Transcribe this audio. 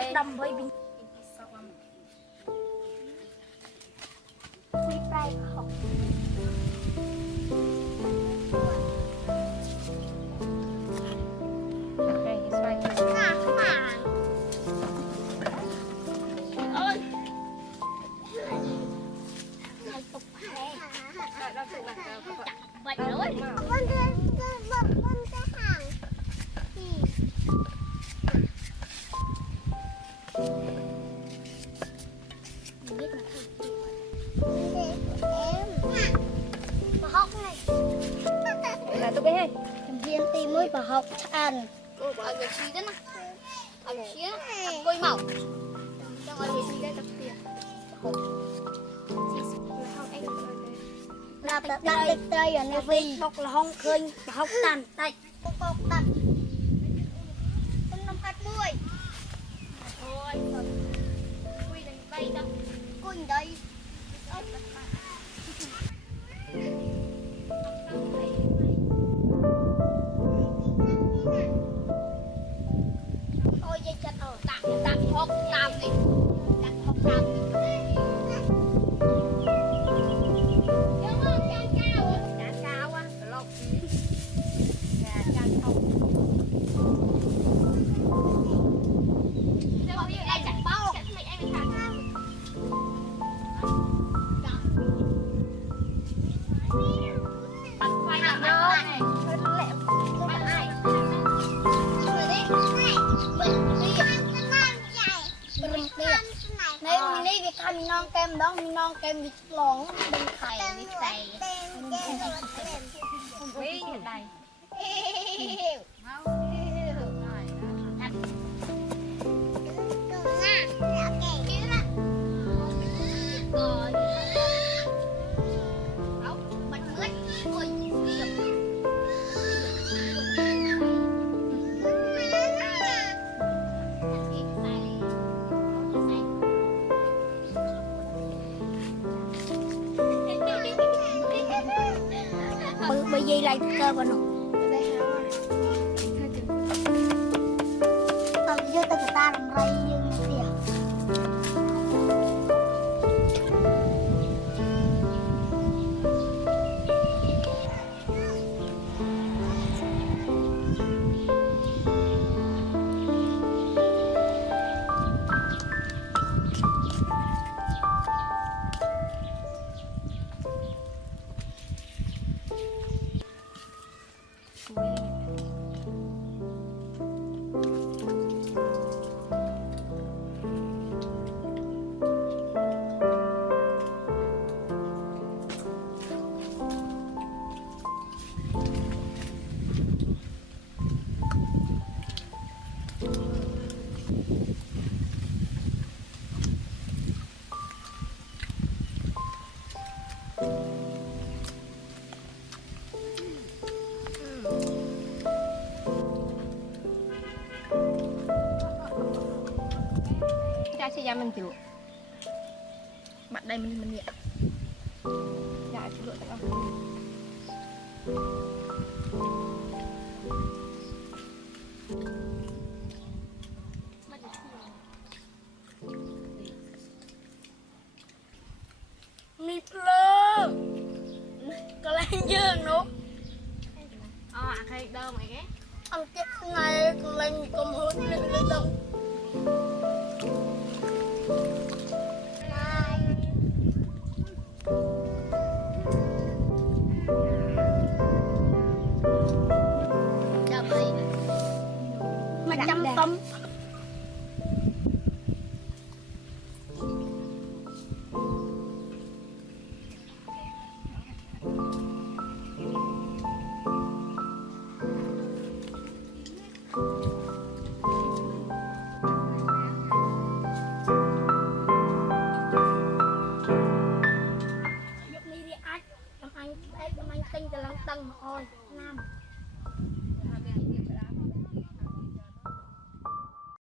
Đây đầm với bình. Quy prai học. Bật rồi. Con cái hàng. Biết là bà học này. Là tôi biết hết. Viên tí mới bà học ăn. Ở cái gì đó nè. Ở cái gì đó. Coi màu. Trong ở cái gì đây tập tiền. Là đặt lịch tây ở nơi vì học là không khơi và học tàn tay học tàn năm cắt muôi Thôi. Quy đánh bay đó. quỳnh đây Ôi dây chặt ở tạm học tạm đi. Tạm học tạm đi. mình non kem đó mình non kem vịt lon bên thầy vịt tày Quý hiện đây. bởi vì lại cơ vào nó tao chưa tao ta làm ray nhưng tiền Chị ra mình chịu. Bạn đây mình nhẹ. Dạ chị lựa được không? nít lơ có lên dương nó Hay đâu mày ghé. ăn chết này có lên cầm hơn lên lên đâu mà chăm tâm anh tinh cho lăng tăng mà ôi nam